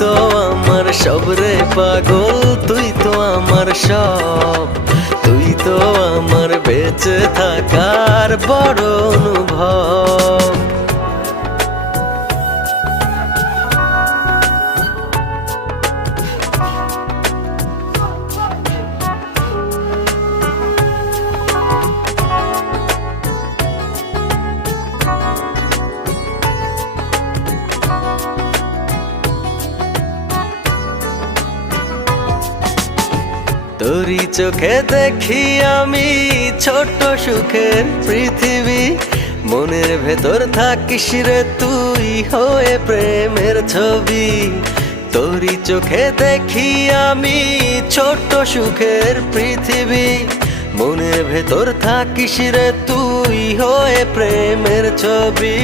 তো আমার সব রে পাগল, তুই তো আমার সব, তুই তো আমার বেঁচে থাকার বড় অনুভব। তোরই চোখে দেখি আমি ছোট্ট সুখের পৃথিবী, মনের ভেতর থাকিস রে তুই হয়ে প্রেমের ছবি। তোরই চোখে দেখি আমি ছোট্ট সুখের পৃথিবী, মনের ভেতর থাকিস রে তুই হয়ে প্রেমের ছবি।